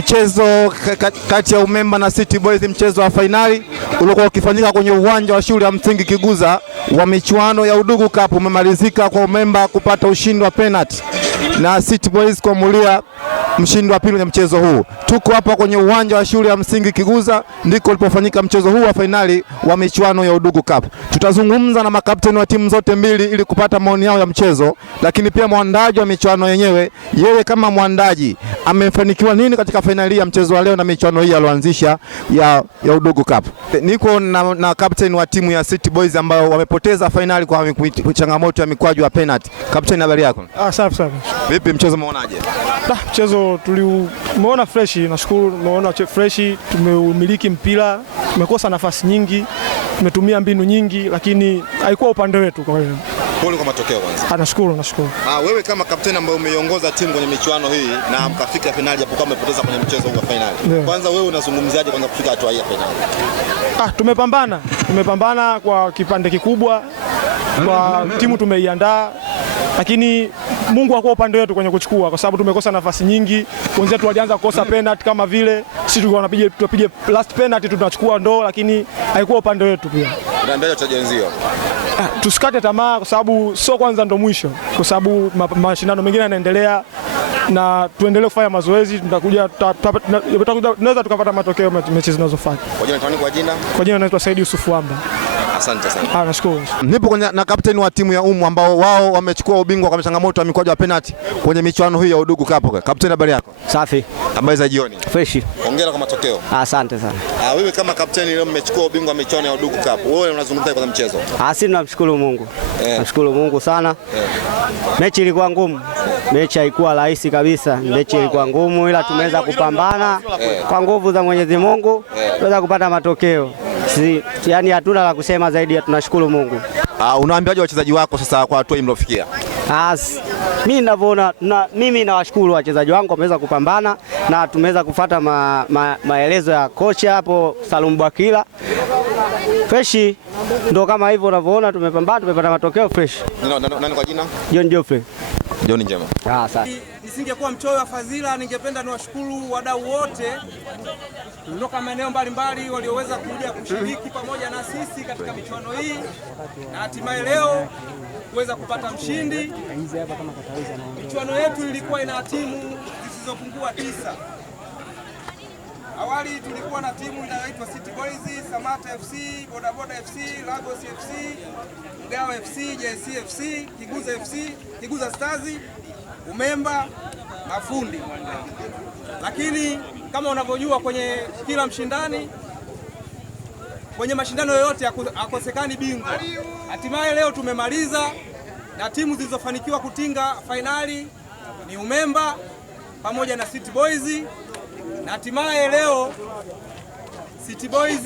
Mchezo kati ya Umemba na City Boys, mchezo wa fainali uliokuwa ukifanyika kwenye uwanja wa shule ya msingi Kiguza wa michuano ya Udugu Cup umemalizika kwa Umemba kupata ushindi wa penalty na City Boys kuamulia mshindi wa pili kwenye mchezo huu. Tuko hapa kwenye uwanja wa shule ya msingi Kiguza, ndiko ulipofanyika mchezo huu wa fainali wa michuano ya Udugu Cup. Tutazungumza na makapteni wa timu zote mbili ili kupata maoni yao ya mchezo, lakini pia mwandaji wa michuano yenyewe, yeye kama mwandaji amefanikiwa nini katika fainali ya mchezo wa leo na michuano hii aloanzisha ya Udugu Cup. Niko na kapteni wa timu ya City Boys ambao wamepoteza fainali kwa changamoto ya mikwaju ya penalty. Kapteni, habari yako? Safi safi. Vipi mchezo umeonaje? Mchezo tumeona fresh, nashukuru, tumeona fresh, tumeumiliki mpira, tumekosa nafasi nyingi, tumetumia mbinu nyingi, lakini haikuwa upande wetu kwa hiyo. Pole kwa matokeo kwanza. Nashukuru. Wewe kama kapteni ambaye umeiongoza timu kwenye michuano hii na mkafika finali japo kama umepoteza kwenye mchezo huu wa finali. Yeah. Kwanza wewe unazungumziaje kwanza kufika hatua hii ya finali? Tumepambana kwa kipande kikubwa. Kwa timu tumeiandaa, lakini Mungu hakuwa upande wetu kwenye kuchukua kwa sababu tumekosa nafasi nyingi. Wenzetu walianza kukosa penalty kama vile sisi tulikuwa tunapiga last penalty tunachukua ndoo, lakini haikuwa upande wetu pia. Unaambia wachezaji wenzio tusikate tamaa kwa sababu sio kwanza ndo mwisho, kwa sababu mashindano mengine yanaendelea na tuendelee kufanya mazoezi, tunaweza tukapata matokeo mechi zinazofuata. Kwa jina naitwa Said Yusuf Wamba. Asante sana. Nashukuru. Nipo na kapteni wa timu ya ambao wao wamechukua ubingwa kwa changamoto ya mikwaju ya penalty kwenye michuano hii ya Udugu Cup. Kapteni, habari yako? Safi. Habari za jioni? Fresh. Hongera kwa matokeo. Asante sana. Wewe kama kapteni leo mmechukua ubingwa wa michuano ya Udugu Cup. Wewe unazungumzaje kwa mchezo? Sisi tunamshukuru Mungu. Tunamshukuru Mungu sana. Mechi ilikuwa ngumu. Mechi haikuwa rahisi kabisa. Mechi ilikuwa ngumu, ila tumeweza kupambana kwa nguvu za Mwenyezi Mungu, tuweza kupata matokeo. Yaani hatuna la kusema zaidi ya tunashukuru Mungu. Unawaambiaje wachezaji wako sasa kwa hatua mliofikia? Mimi ninavyoona, mimi nawashukuru wachezaji wangu, wameweza kupambana na tumeweza kufuata maelezo ya kocha hapo Salum Bwakila. Fresh ndo kama hivyo unavyoona, tumepambana, tumepata matokeo fresh. Nani kwa jina? John Geoffrey. John njema. Asante. Nisingekuwa mchoyo wa fadhila, ningependa niwashukuru wadau wote kutoka maeneo mbalimbali walioweza kuja kushiriki pamoja na sisi katika michuano hii na hatimaye leo kuweza kupata mshindi. Michuano yetu ilikuwa ina timu zisizopungua 9. Awali tulikuwa na timu inayoitwa City Boys, Samata FC, Bodaboda FC, Lagos FC, Mgao FC, JC FC, Kiguza FC, Kiguza Stars, Umemba, Mafundi. Lakini kama unavyojua kwenye kila mshindani, kwenye mashindano yoyote hakosekani bingwa. Hatimaye leo tumemaliza na timu zilizofanikiwa kutinga fainali ni Umemba pamoja na City Boys, na hatimaye leo City Boys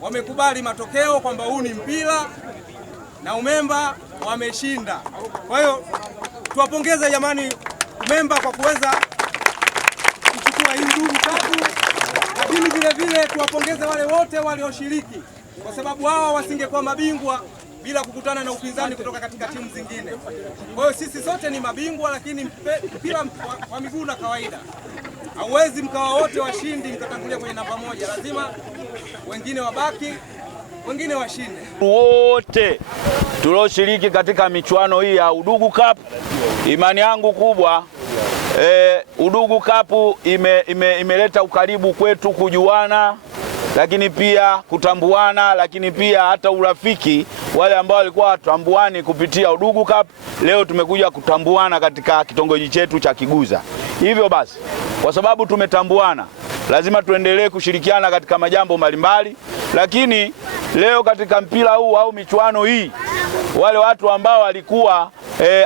wamekubali matokeo kwamba huu ni mpira na Umemba wameshinda. Kwa hiyo tuwapongeze jamani Umemba kwa kuweza kuchukua hii Udugu Cup, lakini vile tuwapongeze wale wote walioshiriki kwa sababu hao wasingekuwa mabingwa bila kukutana na upinzani kutoka katika timu zingine. Kwa hiyo sisi sote ni mabingwa, lakini mpira wa miguu na kawaida hauwezi mkawa wote washindi mkatangulia kwenye namba moja, lazima wengine wabaki, wengine washinde. Wote tulioshiriki katika michuano hii ya Udugu Cup, imani yangu kubwa Udugu Cup imeleta ukaribu kwetu, kujuana, lakini pia kutambuana, lakini pia hata urafiki. Wale ambao walikuwa watambuani kupitia Udugu Cup, leo tumekuja kutambuana katika kitongoji chetu cha Kiguza. Hivyo basi, kwa sababu tumetambuana, lazima tuendelee kushirikiana katika majambo mbalimbali. Lakini leo katika mpira huu au michuano hii, wale watu ambao walikuwa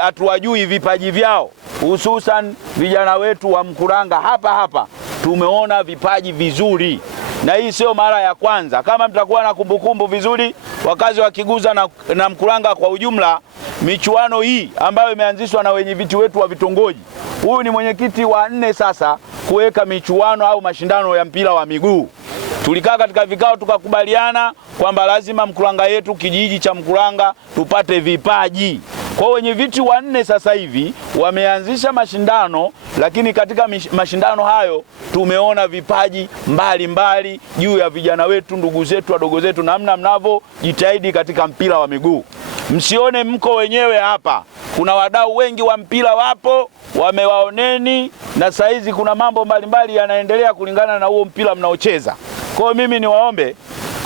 hatuwajui vipaji vyao, hususan vijana wetu wa Mkuranga hapa tumeona vipaji vizuri, na hii sio mara ya kwanza. Kama mtakuwa na kumbukumbu vizuri, wakazi wa Kiguza na Mkuranga kwa ujumla, michuano hii ambayo imeanzishwa na wenyeviti wetu wa vitongoji, huyu ni mwenyekiti wa 4 sasa kuweka michuano au mashindano ya mpira wa miguu. Tulikaa katika vikao tukakubaliana kwamba lazima Mkuranga yetu, kijiji cha Mkuranga, tupate vipaji. Kwa wenye viti wanne sasa hivi wameanzisha mashindano, lakini katika mashindano hayo tumeona vipaji mbalimbali juu ya vijana wetu, ndugu zetu, wadogo zetu, namna mnavyojitahidi katika mpira wa miguu. Msione mko wenyewe hapa, kuna wadau wengi wa mpira wapo, wamewaoneni, na saizi kuna mambo mbalimbali yanaendelea kulingana na huo mpira mnaocheza. Kwa hiyo mimi niwaombe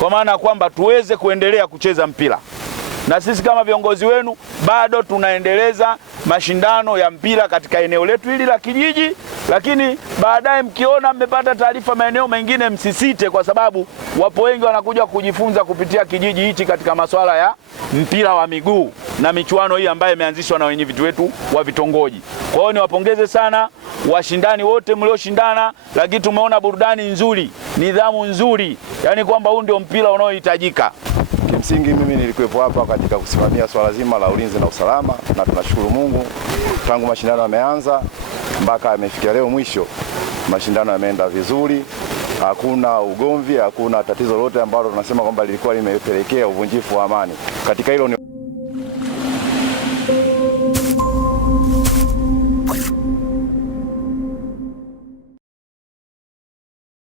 kwa maana kwamba tuweze kuendelea kucheza mpira, na sisi kama viongozi wenu bado tunaendeleza mashindano ya mpira katika eneo letu hili la kijiji, lakini baadaye mkiona mmepata taarifa maeneo mengine msisite, kwa sababu wapo wengi wanakuja kujifunza kupitia kijiji hichi katika masuala ya mpira wa miguu na michuano hii ambayo imeanzishwa na wenye vitu wetu wa vitongoji. Kwa hiyo niwapongeze sana washindani wote mlioshindana, lakini tumeona burudani nzuri, nidhamu nzuri, yani kwamba huu ndio mpira unaohitajika. Kimsingi mimi nilikuwepo hapa katika kusimamia swala zima la ulinzi na usalama, na tunashukuru Mungu tangu mashindano yameanza mpaka yamefikia leo mwisho, mashindano yameenda vizuri, hakuna ugomvi, hakuna tatizo lolote ambalo tunasema kwamba lilikuwa limepelekea uvunjifu wa amani. Katika hilo